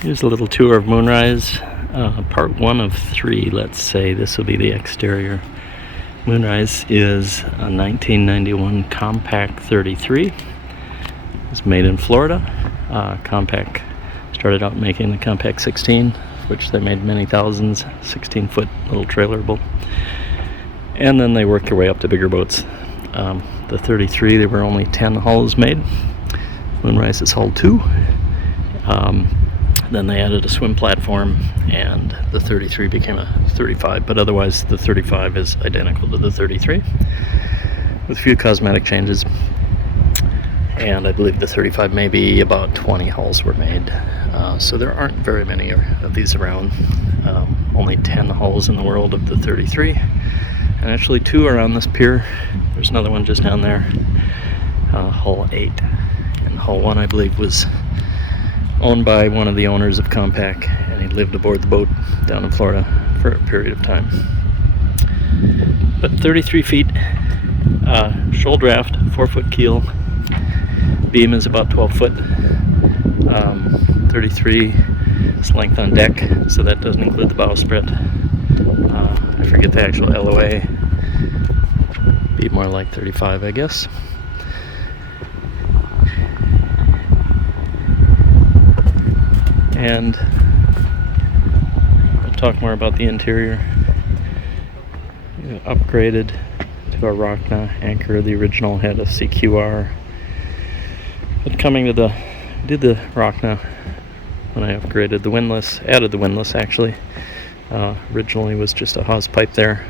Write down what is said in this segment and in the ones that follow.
Here's a little tour of Moonrise, part 1 of 3, let's say. This will be the exterior. Moonrise is a 1991 Com-Pac 33. It's made in Florida. Com-Pac started out making the Com-Pac 16, which they made many thousands, 16-foot little trailerable. And then they worked their way up to bigger boats. The 33, there were only 10 hulls made. Moonrise is hull 2. Then they added a swim platform, and the 33 became a 35, but otherwise the 35 is identical to the 33 with a few cosmetic changes. And I believe the 35, maybe about 20 hulls were made, so there aren't very many of these around. Only 10 hulls in the world of the 33, and actually 2 are on this pier. There's another one just down there, hull 8, and hull 1 I believe was owned by one of the owners of Com-Pac, and he lived aboard the boat down in Florida for a period of time. But 33 feet, shoal draft, 4-foot keel, beam is about 12 foot, 33 is length on deck, so that doesn't include the bowsprit. I forget the actual LOA, be more like 35 I guess. And we'll talk more about the interior. Upgraded to a Rockna anchor. The original had a CQR, but coming to did the Rockna when I upgraded the windlass, added the windlass actually. Originally was just a hawse pipe there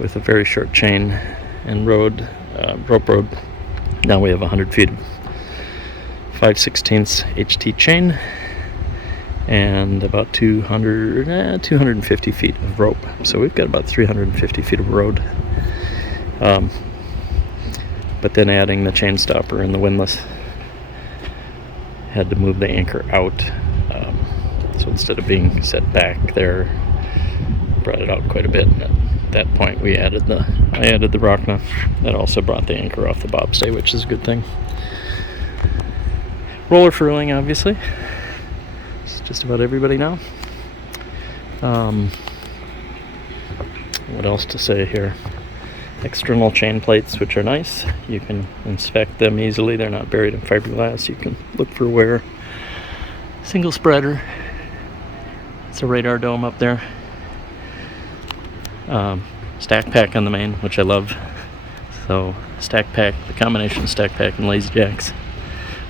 with a very short chain and rope rode. Now we have 100 feet of 5/16 HT chain and about 250 feet of rope. So we've got about 350 feet of road. But then adding the chain stopper and the windlass, had to move the anchor out. So instead of being set back there, brought it out quite a bit. And at that point I added the Rockna. That also brought the anchor off the bobstay, which is a good thing. Roller furling, obviously. Just about everybody now. What else to say here? External chain plates, which are nice. You can inspect them easily. They're not buried in fiberglass. You can look for wear. Single spreader. It's a radar dome up there. Stack pack on the main, which I love. So stack pack, the combination of stack pack and lazy jacks.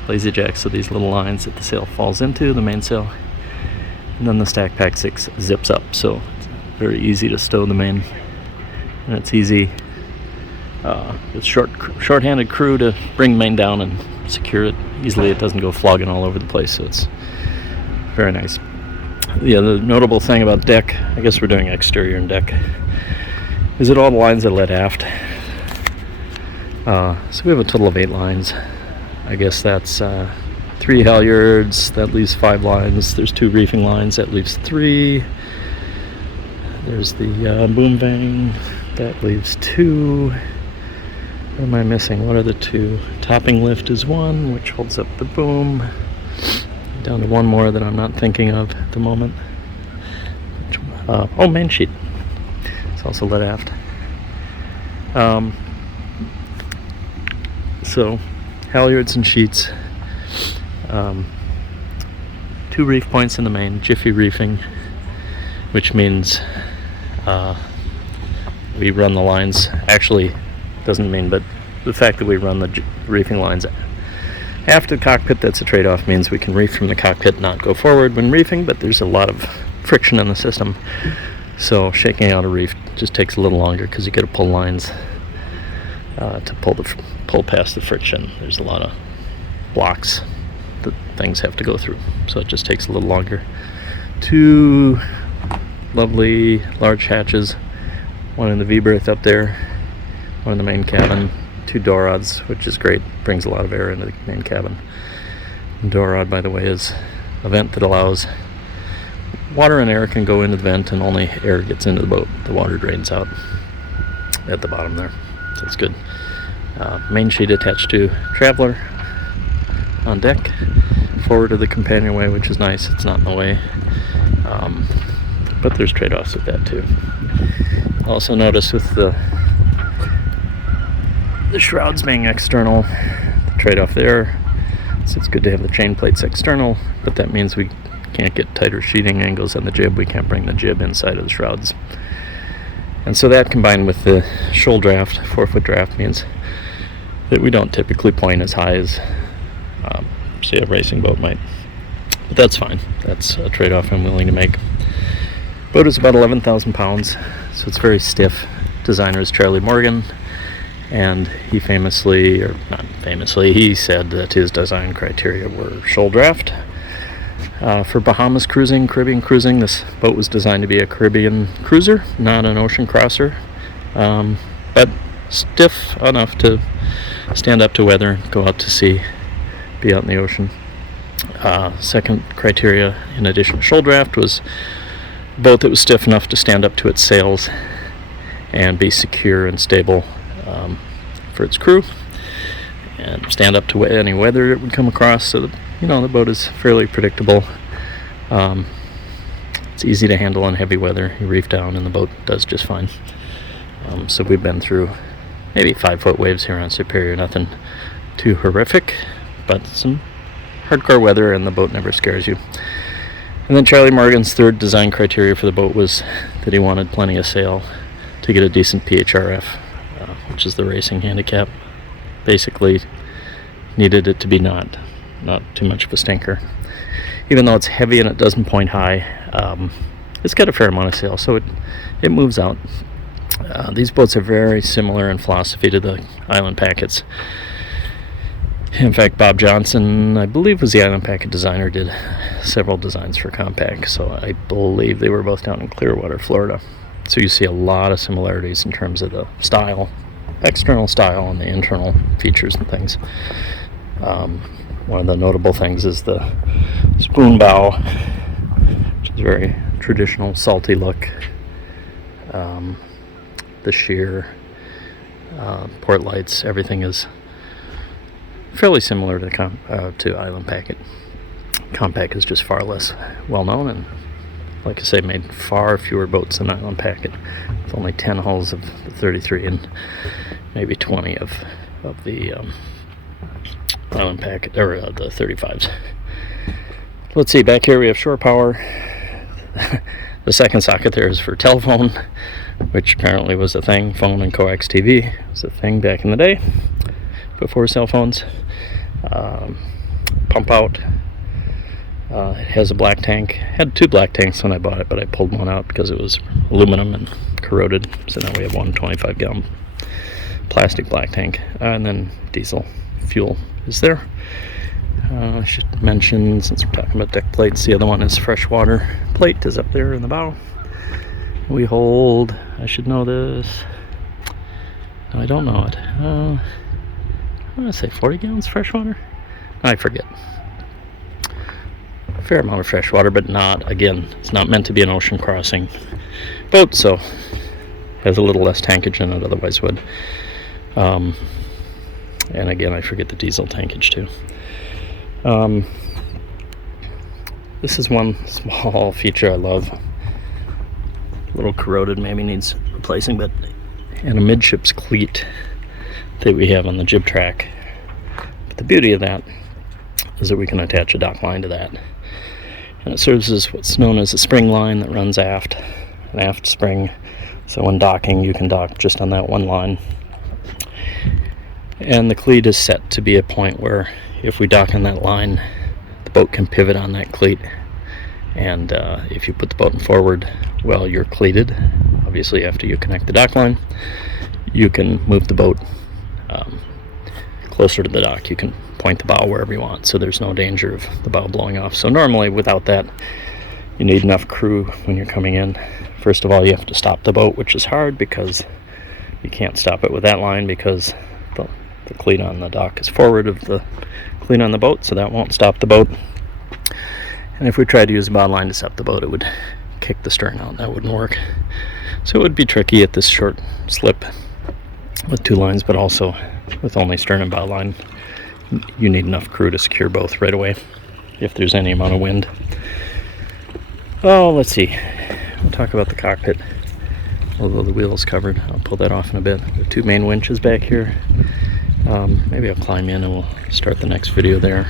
Lazy jacks are these little lines that the sail falls into, the mainsail. And then the stack pack 6 zips up, so it's very easy to stow the main, and it's easy with short-handed crew to bring the main down and secure it easily. It doesn't go flogging all over the place, so it's very nice. Yeah, the notable thing about deck, I guess we're doing exterior and deck, is that all the lines are led aft. So we have a total of 8 lines. I guess that's 3 halyards, that leaves 5 lines. There's 2 reefing lines, that leaves 3. There's the boom vang, that leaves 2. What am I missing? What are the 2? Topping lift is 1, which holds up the boom. Down to 1 more that I'm not thinking of at the moment. Main sheet. It's also led aft. So halyards and sheets. 2 reef points in the main, jiffy reefing, which means we run the lines. Actually, doesn't mean, but the fact that we run the reefing lines after the cockpit, that's a trade-off. Means we can reef from the cockpit, not go forward when reefing, but there's a lot of friction in the system. So shaking out a reef just takes a little longer because you got to pull lines to pull past the friction. There's a lot of blocks that things have to go through, so it just takes a little longer. 2 lovely large hatches, one in the V-berth up there, one in the main cabin, 2 door rods, which is great, brings a lot of air into the main cabin. And door rod, by the way, is a vent that allows water and air can go into the vent, and only air gets into the boat. The water drains out at the bottom there, so it's good. Main sheet attached to Traveler on deck. forward of the companionway, which is nice. It's not in the way. But there's trade-offs with that too. Also notice with the shrouds being external, the trade-off there. So it's good to have the chain plates external, but that means we can't get tighter sheeting angles on the jib. We can't bring the jib inside of the shrouds. And so that, combined with the shoal draft, 4-foot draft, means that we don't typically point as high as, say, a racing boat might. But that's fine. That's a trade-off I'm willing to make. Boat is about 11,000 pounds, so it's very stiff. Designer is Charlie Morgan, and he famously, or not famously, he said that his design criteria were shoal draft. For Bahamas cruising, Caribbean cruising, this boat was designed to be a Caribbean cruiser, not an ocean crosser, but stiff enough to stand up to weather, go out to sea, be out in the ocean. Second criteria, in addition to shoal draft, was a boat that was stiff enough to stand up to its sails and be secure and stable for its crew, and stand up to any weather it would come across, so that, the boat is fairly predictable. It's easy to handle in heavy weather. You reef down and the boat does just fine. So we've been through maybe 5-foot waves here on Superior, nothing too horrific, but some hardcore weather, and the boat never scares you. And then Charlie Morgan's third design criteria for the boat was that he wanted plenty of sail to get a decent PHRF, which is the racing handicap. Basically needed it to be not too much of a stinker. Even though it's heavy and it doesn't point high, it's got a fair amount of sail, so it moves out. These boats are very similar in philosophy to the Island Packets. In fact, Bob Johnson, I believe, was the Island Packet designer, did several designs for Com-Pac, so I believe they were both down in Clearwater, Florida. So you see a lot of similarities in terms of the style, external style, and the internal features and things. One of the notable things is the spoon bow, which is a very traditional, salty look. The sheer, port lights, everything is fairly similar to Island Packet. Com-Pac is just far less well known, and like I say, made far fewer boats than Island Packet, with only 10 hulls of the 33 and maybe 20 of the Island Packet, or the 35s. Let's see, back here we have shore power. The second socket there is for telephone, which apparently was a thing. Phone and coax TV was a thing back in the day, before cell phones. Pump out. It has a black tank. Had 2 black tanks when I bought it, but I pulled one out because it was aluminum and corroded. So now we have one 25-gallon plastic black tank. And then diesel fuel is there. I should mention, since we're talking about deck plates, the other one is freshwater plate is up there in the bow. We hold, I should know this. No, I don't know it. I'm going to say 40 gallons freshwater? I forget. A fair amount of freshwater, but not, again, it's not meant to be an ocean crossing boat, so has a little less tankage than it otherwise would. And again, I forget the diesel tankage too. This is one small feature I love. A little corroded, maybe needs replacing, but and a midships cleat that we have on the jib track. But the beauty of that is that we can attach a dock line to that, and it serves as what's known as a spring line that runs aft, an aft spring. So when docking, you can dock just on that one line, and the cleat is set to be a point where if we dock on that line, the boat can pivot on that cleat. And if you put the boat forward while you're cleated, obviously after you connect the dock line, you can move the boat closer to the dock. You can point the bow wherever you want, so there's no danger of the bow blowing off. So normally without that, you need enough crew when you're coming in. First of all, you have to stop the boat, which is hard because you can't stop it with that line because the cleat on the dock is forward of the cleat on the boat, so that won't stop the boat. And if we tried to use a bow line to stop the boat, it would kick the stern out, and that wouldn't work. So it would be tricky at this short slip with 2 lines, but also with only stern and bow line, you need enough crew to secure both right away. if there's any amount of wind. Oh, let's see. We'll talk about the cockpit. Although the wheel is covered, I'll pull that off in a bit. The 2 main winches back here. Maybe I'll climb in and we'll start the next video there.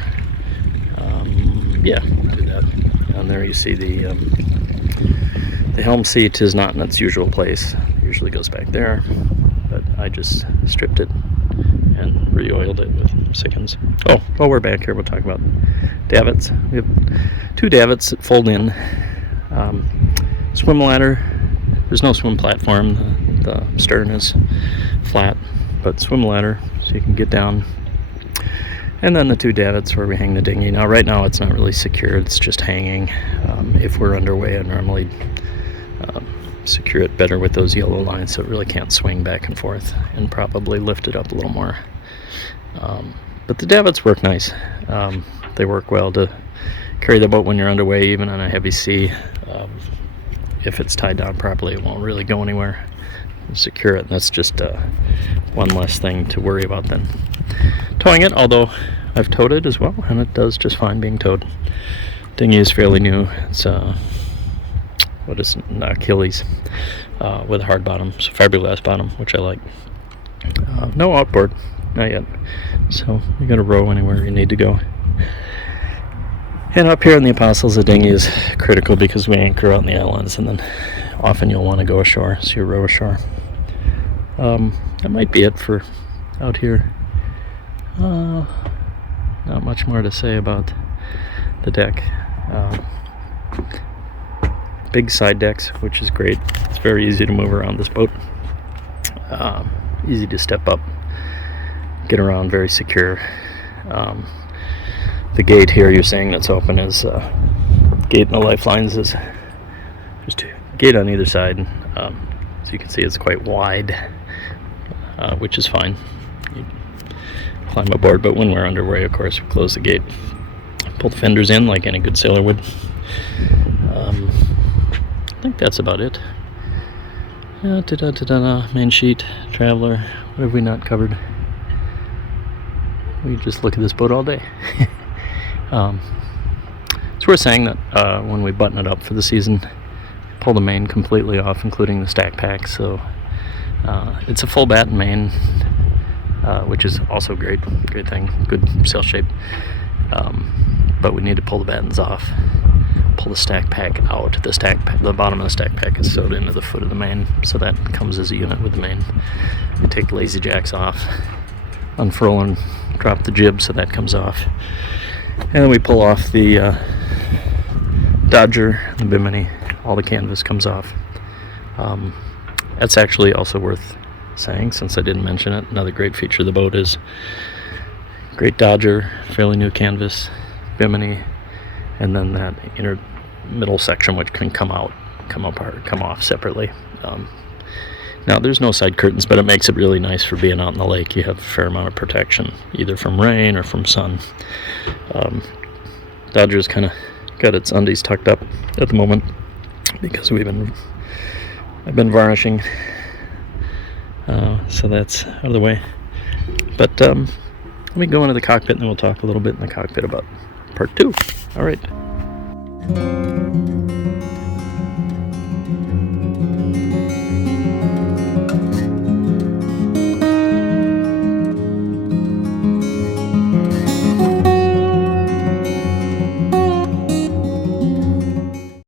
Yeah, we'll do that. And there you see the helm seat is not in its usual place. It usually goes back there, but I just stripped it and re-oiled it with Sikkens. Oh, while we're back here, we'll talk about davits. We have 2 davits that fold in. Swim ladder. There's no swim platform. The stern is flat, but swim ladder, so you can get down. And then the 2 davits where we hang the dinghy. Now, right now, it's not really secure. It's just hanging. If we're underway, I normally secure it better with those yellow lines so it really can't swing back and forth, and probably lift it up a little more. But the davits work nice. They work well to carry the boat when you're underway, even on a heavy sea. If it's tied down properly, it won't really go anywhere. Secure it, and that's just one less thing to worry about than towing it, although I've towed it as well, and it does just fine being towed. Dinghy is fairly new. It's what is it? An Achilles with a hard bottom, so fiberglass bottom, which I like. No outboard, not yet, so you got to row anywhere you need to go. And up here in the Apostles, the dinghy is critical because we anchor out in the islands, and then often you'll want to go ashore, so you row ashore. That might be it for out here. Not much more to say about the deck. Big side decks, which is great. It's very easy to move around this boat. Easy to step up, get around, very secure. The gate here you're saying that's open is gate and the lifelines is just a gate on either side. So you can see it's quite wide, which is fine. You climb aboard, but when we're underway, of course, we close the gate, pull the fenders in like any good sailor would. I think that's about it. Main sheet, traveler. What have we not covered? We just look at this boat all day. It's worth saying that when we button it up for the season, pull the main completely off, including the stack pack. So it's a full batten main, which is also great thing, good sail shape. But we need to pull the battens off, pull the stack pack out. The bottom of the stack pack is sewed into the foot of the main, so that comes as a unit with the main. We take the lazy jacks off, unfurl and drop the jib, so that comes off. And then we pull off the Dodger, the bimini, all the canvas comes off. That's actually also worth saying, since I didn't mention it. Another great feature of the boat is great Dodger, fairly new canvas, bimini, and then that inner middle section which can come off separately. Now there's no side curtains, but it makes it really nice for being out in the lake. You have a fair amount of protection, either from rain or from sun. Dodger's kind of got its undies tucked up at the moment because I've been varnishing, so that's out of the way. But let me go into the cockpit and then we'll talk a little bit in the cockpit about part 2. All right.